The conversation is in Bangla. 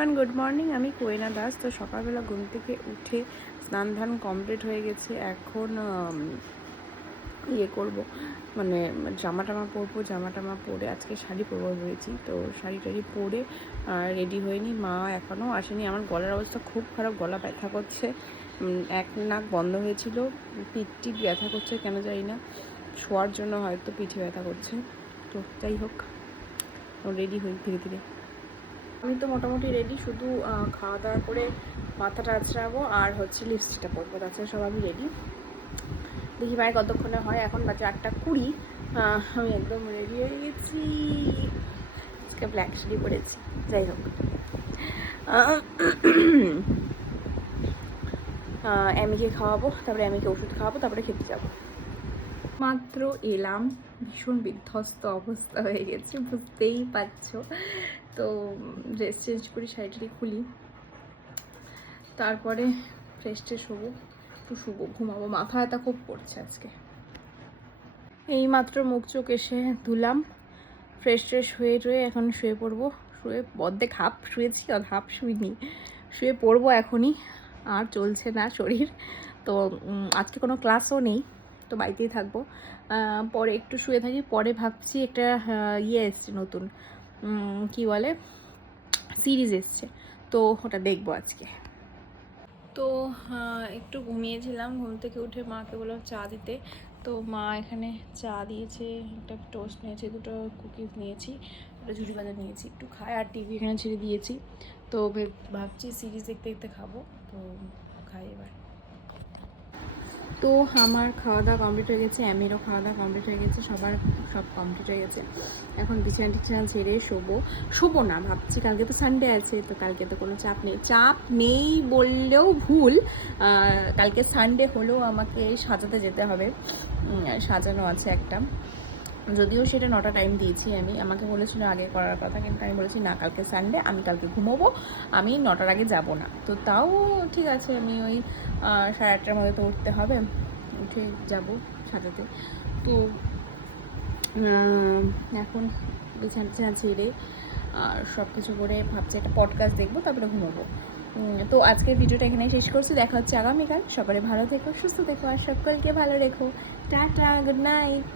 Everyone, good morning. আমি কোয়েনা দাস। তো সকালবেলা ঘুম থেকে উঠে স্নান ধান কমপ্লিট হয়ে গেছে। এখন করব, মানে জামা টামা পরবো। জামা টামা পরে আজকে শাড়ি পরবো ভেবেছি। তো শাড়ি টাড়ি পরে রেডি হয়নি, মা এখনও আসেনি। আমার গলার অবস্থা খুব খারাপ, গলা ব্যথা করছে, এক নাক বন্ধ হয়েছিল, পিঠ ব্যথা করছে কেন জানি না, শোয়ার জন্য হয়তো পিঠে ব্যথা করছে। তো যাই হোক, রেডি হই ধীরে ধীরে। আমি তো মোটামুটি রেডি, শুধু খাওয়া দাওয়া করে মাথাটা আঁচড়াবো আর হচ্ছে লিপস্টিকটা পরবো, তাছাড়া সব আমি রেডি। দেখি ভাই কতক্ষণে হয়। এখন বাজে 8:20। আমি একদম রেডি হয়ে গেছি। আজকে ব্ল্যাক শাড়ি পরেছি। যাই হোক, অ্যামিকে খাওয়াবো, তারপরে অ্যামিকে ওষুধ খাওয়াবো, তারপরে খেতে যাবো। মাত্র এলাম, ভীষণ বিধ্বস্ত অবস্থা হয়ে গেছে, বুঝতেই পারছো। তো ড্রেস চেঞ্জ করি, শাড়িটারি খুলি, তারপরে ফ্রেশ ট্রেশ হবো, একটু শুবো, ঘুমাবো। মাথা ব্যথা খুব পড়ছে আজকে। এই মাত্র মুখ চোখ এসে ধুলাম, ফ্রেশ ট্রেশ হয়ে টয়ে এখন শুয়ে পড়বো। শুয়ে অর্ধেক হাফ শুয়েছি, হাফ শুইনি, শুয়ে পড়বো এখনই। আর চলছে না শরীর। তো আজকে কোনো ক্লাসও নেই, তো বাড়িতেই থাকবো। পরে একটু শুয়ে থাকি, পরে ভাবছি একটা এসছে নতুন, কি বলে, সিরিজ এসছে, তো ওটা দেখবো আজকে। তো একটু ঘুমিয়েছিলাম, ঘুম থেকে উঠে মাকে বললাম চা দিতে। তো মা এখানে চা দিয়েছে, একটা টোস্ট নিয়েছি, দুটো কুকিজ নিয়েছি, একটা ঝুড়ি বাজার নিয়েছি, একটু খাই, আর টিভি এখানে ছেড়ে দিয়েছি। তো ভাবছি সিরিজ দেখতে দেখতে খাবো, তো খাই এবার। তো আমার খাওয়া দাওয়া কমপ্লিট হয়ে গেছে, অ্যামিরও খাওয়া দাওয়া কমপ্লিট হয়ে গেছে, সব কমপ্লিট হয়ে গেছে। এখন বিছানা টিছানা ছেড়ে শোবো না, ভাবছি কালকে তো সানডে আছে, তো কালকে তো কোনো চাপ নেই বললেও ভুল। কালকে সানডে হলেও আমাকে সাজাতে যেতে হবে, সাজানো আছে একটা, যদিও সেটা 9টা টাইম দিয়েছি। আমাকে বলেছিল আগে করার কথা, কিন্তু আমি বলেছি না, কালকে সানডে, আমি কালকে ঘুমোবো, আমি 9টার আগে যাব না। তো তাও ঠিক আছে, আমি ওই 8:30টার মধ্যে তো উঠতে হবে, উঠে যাব সাজাতে। তো এখন বিছানা ছেড়ে আর সব কিছু করে ভাবছি একটা পডকাস্ট দেখবো, তারপরে ঘুমোবো। তো আজকের ভিডিওটা এখানে শেষ করছি, দেখা হচ্ছে আগামীকাল। সকালে ভালো থেকো, সুস্থ থেকো, আর সকলকে ভালো রেখো। Tata, good night.